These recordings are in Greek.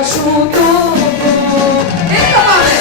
να σου το πω. Έλα πάμε!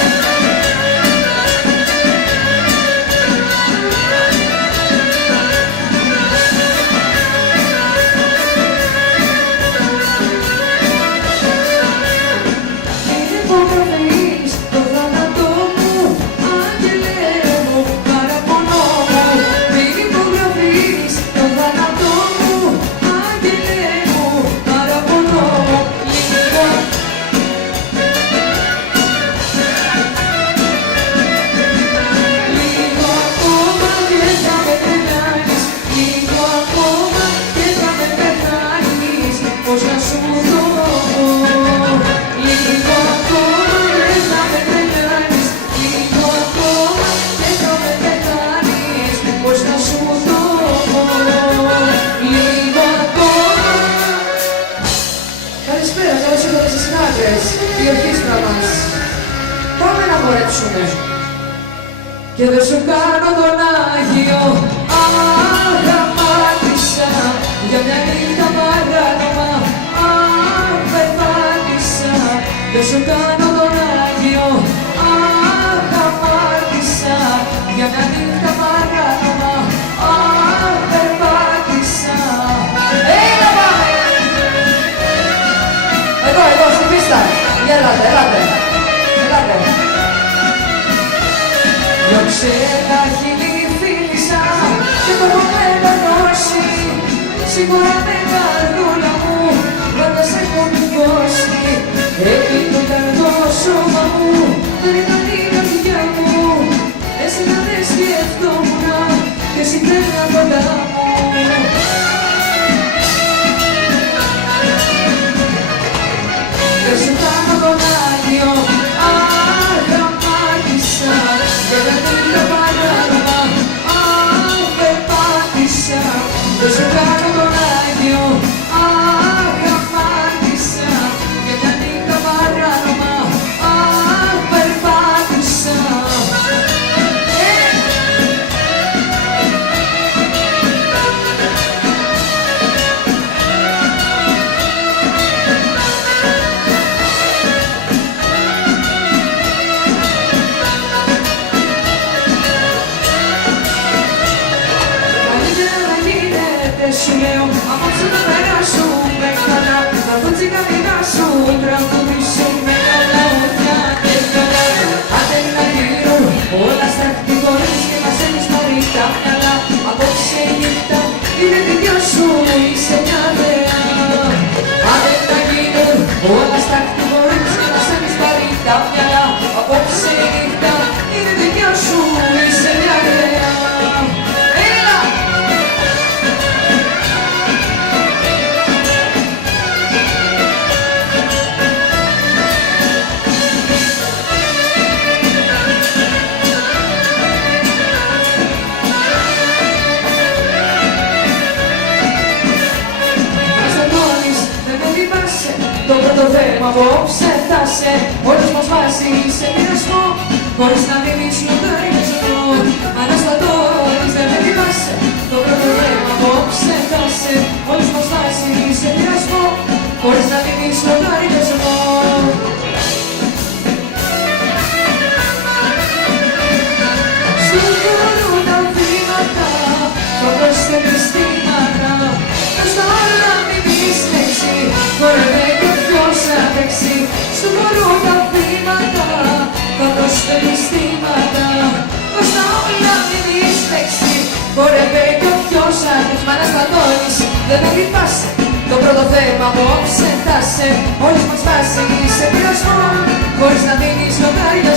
Καλησπέρα, καλώς ήρθατε στις συνάδελφες, η ορχήστρα μας. Πάμε να χορέψουμε. Και δεν σου κάνω τον Άγιο, αγαμάτισα για μια νύχτα παράνομα, περπάτησα. Δεν σου κάνω τον Άγιο, αγαμάτισα για μια νύχτα παράνομα, περπάτησα. Έλα πάμε! Εδώ, στην πίστα. Έλατε. Διώξε τα χείλη φίλησα και το έχω μετανιώσει. Σίγουρα με καρδούλα μου πάντα σε έχω δώσει. Έπινε το σώμα μου, δεν ήταν η καρδιά μου. Εσύ να δεν σκεφτόμουν και εσύ δεν ήταν κοντά μου. Δεν σου κάνω τον Άγιο, αγαμάτισα και δεν είναι παράνομα, περπάτησα. Δεν σου κάνω τον Άγιο, αγαμάτισα και δεν είναι παράνομα, περπάτησα. Σου λέω, απόψε να περάσουμε καλά. Να δω τσιγαρινά σου, τραγουδήσουμε καλά. Οδιά και καλά. Άντε να γίνουν όλα στα χτυπωρείς και μας ένεις νωρί τα μυαλά. Απόψε η νύχτα είναι τη δυο σου, είσαι μια δέα. Άντε να γίνουν όλα στα χτυπωρείς και μας ένεις νωρί τα μυαλά. Απόψε η νύχτα είναι τη δυο σου, είσαι μια δέα. Το πρώτο θέμα απόψε θα σε όλος μας βάζει σε πειρασμό, χωρίς να δίνεις λογαριασμό. Αναστατώνεις, δεν με θυμάσαι. Το πρώτο θέμα απόψε θα σε όλος μας βάζει σε πειρασμό, χωρίς να δίνεις λογαριασμό. Σου χωρούν τα βήματα, θα προσθέτεις στήματα, πως τα όλα μην πεις λέξη, χορεύε και ποιος αντέξει. Σου χωρούν τα βήματα, θα προσθέτεις στήματα, πως τα όλα μην πεις λέξη, χορεύε και ποιος αντέξει. Μ' αναστατώνεις, δεν με λυπάσαι. Το πρώτο θέμα απόψε θα σε όλες μας βάζει σε πειρασμό, χωρίς να δίνεις λογαριασμό.